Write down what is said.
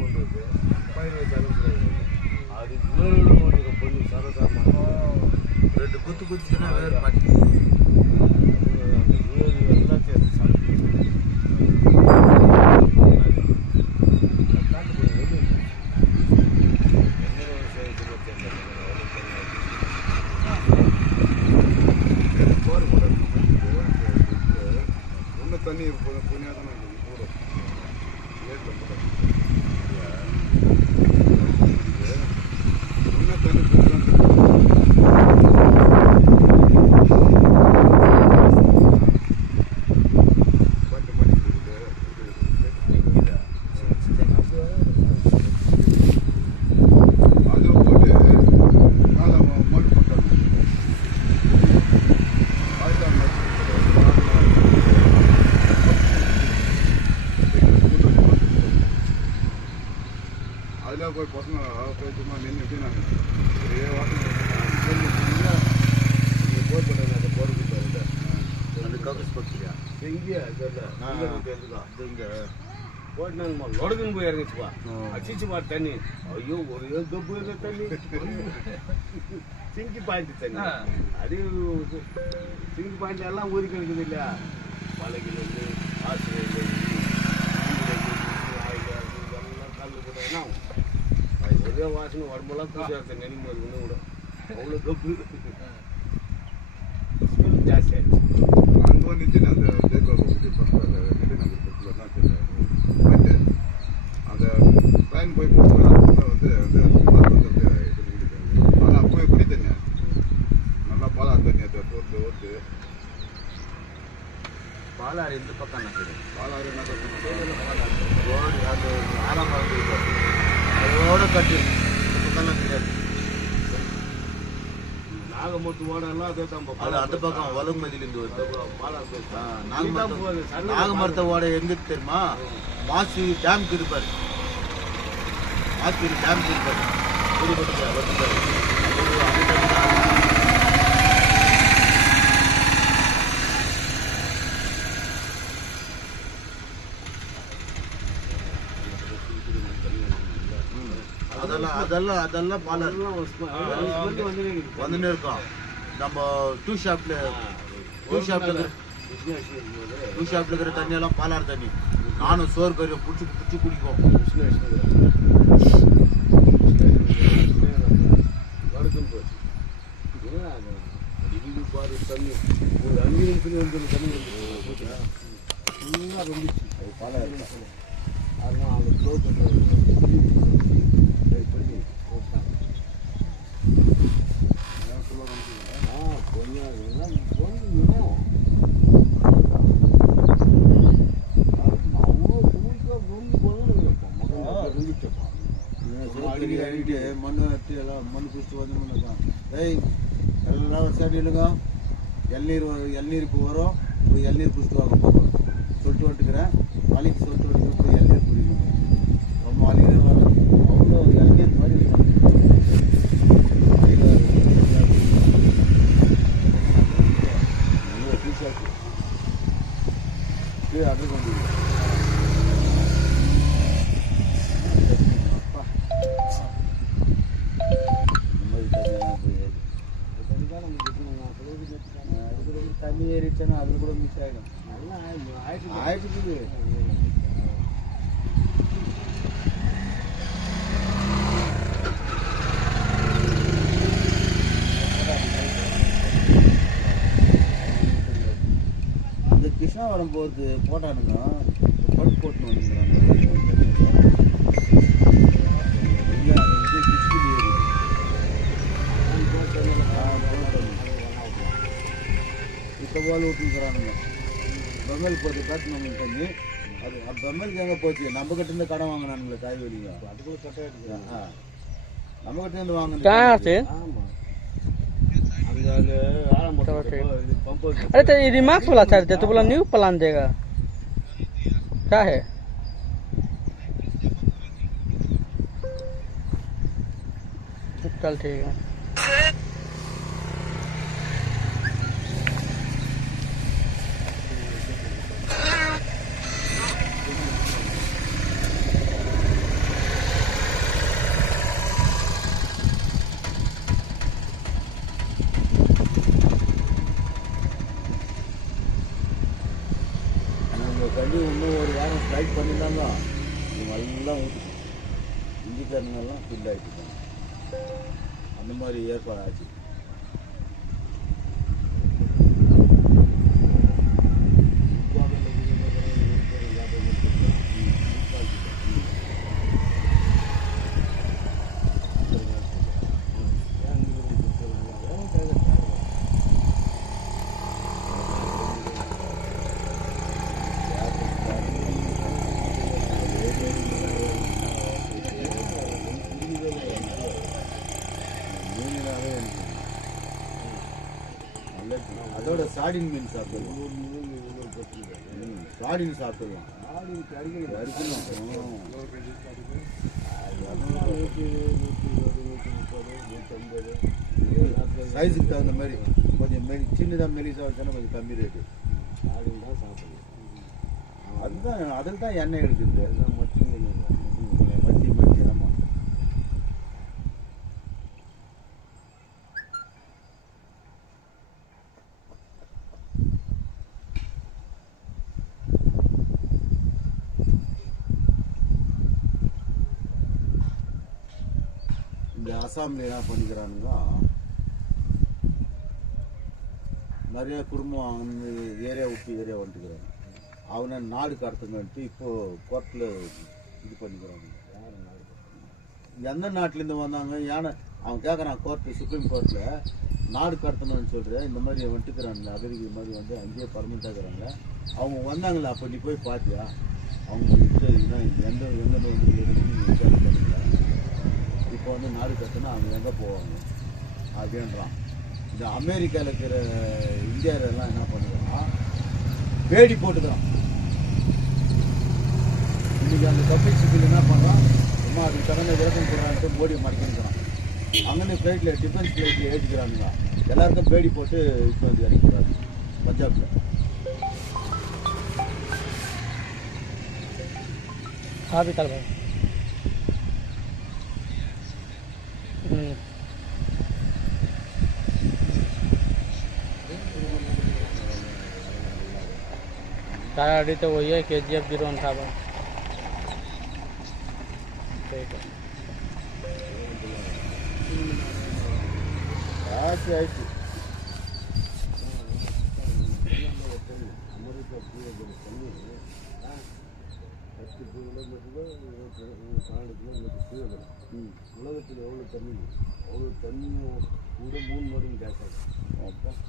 பண்ணுறது பயிர் வச்சாலும் அது வேரோடு போட்டு பொண்ணு சரசாரமாக 2 குத்து குத்துச்சுன்னா வேறு மாட்டேங்குது. அந்த வேறு எல்லாத்தையும் எடுத்து சாப்பிட்டு தண்ணி புனியாக தானே கூட ஏட்டில் போட இன்னும் தண்ணி பட்டு பண்ணிட்டு அதுவும் போட்டு மேலே மாட்டு போட்டாங்க. அதில் போய் பசங்க போய் சும்மா நின்றுட்டு நாங்கள் ஒரே வாசனை நீங்கள் போர் பண்ணுறது அதை போர் கொடுத்தாரு அந்த கவுஸ் போட்டுறியா இங்கே இங்கே போட்டுனாங்கம்மா லொடக்குன்னு போய் இறங்கிச்சுப்பா அடிச்சு பாரு தண்ணி. ஐயோ ஒரு கப்பு தண்ணி சிங்கி பாயிண்ட் தண்ணி அது சிங்கி பாயிண்ட் எல்லாம் ஊறி கிடக்குது இல்லையா பழகிலேருந்து ஆசிரியர்லேருந்து எல்லாம் கல் போட்டா ஒரே வாசனை உடம்பெல்லாம் பூஜை நினைக்கும் போது ஒன்று கூட அவ்வளோ கப்பு ஸ்மெல் ஜாஸ்தி ஆயிடுச்சு. அங்கே வந்துச்சு அந்த ஜெயகோபா பக்கத்தில் நெல்லிநகர் பக்கத்தில் தான் போயிட்டு அந்த ட்ரெயின் போய் போகும்போது வந்து அந்த பால் வந்து ஆனால் அப்போவே குடி தண்ணி நல்லா பாலாறு தண்ணி அதை ஓட்டு பாலாறு இந்த பக்கம் இருக்குது. பாலாறு என்ன ரோடு அந்த ஆலமரம் அதோட கட்டு பக்கம்லாம் கிடையாது. நாகமூர்த்தி ஓடெல்லாம் அதே தான் அந்த பக்கம் வலுமதியிலேருந்து வருது பாலாறு. நாகமரத்தை ஓட எங்கே தெரியுமா? மாசி டேம்க்கு இருப்பார். மாசி டேம்க்கு இருப்பார். அதெல்லாம் பாலாறு வந்துன்னு இருக்கோம். நம்ம டூ ஷாப்ல இருக்கிற தண்ணியெல்லாம் பாலாறு தண்ணி. நானும் சோறு கறி பிடிச்சி குடிக்கும். பாரு தண்ணி ஒரு 5 நிமிஷம் வந்து தண்ணி ஃபுல்லாக வந்துச்சு. அது பாலாறு அதெல்லாம் அவங்க ஸ்லோ பண்ணுறது பண்ணி போட்டாங்க. கொஞ்சம் எல்லாம் கொஞ்சம் அவ்வளோ தூக்கா ரொம்ப இருந்துச்சப்பா. மண் எடுத்து எல்லாம் மண் குடிச்சிட்டு வந்து ஏய் எல்லாம் ஒரு சைடு இல்லைங்க இளநீர் இப்போ வரும் போய் இளநீர் குடிச்சிட்டு வாங்க போகும் சொல்லிட்டு வந்துட்டுக்கிறேன். நாளைக்கு சொல்லிட்டு வந்து போய் இளநீர் குடிக்கணும். ரொம்ப அழிவு அவ்வளோ இளநீர் மாதிரி டிஷர்ட் அது கொண்டு தண்ணி ஏறிடுச்சுன்னா அதில் கூட மிக்ஸ் ஆகிடும். ஆயிடுச்சு. இந்த கிருஷ்ணாவரம் போகிறது போட்டானுங்க பட் போட்டு வந்துக்கிறாங்க. இப்போ போல் விட்டுக்கிறானுங்க. பெம்மல் போட்டு காட்டணும் பண்ணி அது பெம்மலுக்கு எங்கே போச்சு? நம்ம கிட்ட இருந்து கடன் வாங்கினானுங்களே காய்கறிங்க. அதுக்குள்ள கட்ட எடுத்துக்கலாம். நம்ம கிட்ட இருந்து வாங்கினேன். ஆமாம். अरे तो ये रिमार्क्स वाला चार्ज है तो बोला न्यू प्लान देगा क्या है? चल ठीक है. எல்லாம் ஊற்றுது. இந்திக்காரங்கெல்லாம் ஃபில் ஆகிட்டு அந்த மாதிரி ஏற்பாடு ஆச்சு. அதோட சாடின் மீன் சாப்பிடலாம். சாடின் சாப்பிடலாம். சைஸுக்கு தகுந்த மாதிரி கொஞ்சம் சின்னதாக மெலிசாக வச்சோன்னா கொஞ்சம் கம்மி ரேட்டு. அதுதான் அதில் தான் எண்ணெய் எடுக்குது. மத்தி ஆமாம். இந்த அசாமில் என்ன பண்ணிக்கிறானுங்க, நிறைய குடும்பம் அந்த ஏரியா விட்டு ஏரியா வந்துட்டுக்கிறாங்க. அவனை நாடு கடத்துங்கன்ட்டு இப்போது கோர்ட்டில் இது பண்ணிக்கிறாங்க. எந்த நாட்டிலேருந்து வந்தாங்க ஏன்னா அவன் கேட்குறான் கோர்ட்டு, சுப்ரீம் கோர்ட்டில் நாடு கடத்தணும்னு சொல்கிறேன். இந்த மாதிரி வந்துட்டுக்கிறாங்க அகதிக்கு மாதிரி வந்து அங்கேயே பர்மனெண்ட்டாக இருக்கிறாங்க. அவங்க வந்தாங்களே அப்போ நீ போய் பார்த்தியா? அவங்க எந்த வந்து விசாரணை பண்ணிக்கலாம். இப்போ வந்து நாடு கட்டினா அவங்க எங்கே போவாங்க அப்படின்றான். இந்த அமெரிக்காவில் இருக்கிற இந்தியாவிலலாம் என்ன பண்ணுறான், வேடி போட்டுக்கிறான். இன்றைக்கி அந்த பப்ளிக் சிட்டியில் என்ன பண்ணுறான், சும்மா அதுக்கு தகுந்த விளக்கம் போடுறான்ட்டு மோடியை மறைக்கிறான். அங்கே ஃப்ளைட்டில் டிஃபென்ஸ் ஃப்ளைட்டில் ஏற்றிக்கிறானுங்க. எல்லாருக்கும் பேடி போட்டு இப்போ வந்து இறக்கிறாங்க பஞ்சாபில். கால் பாய். गाड़ी तो वही है KGF 01 था भाई. ठीक है. ಆಯ್ತು. உலகத்தில் எவ்வளோ தண்ணி, அவ்வளோ தண்ணியும் கூட 3 மடங்கு கேஸ் ஆகும்.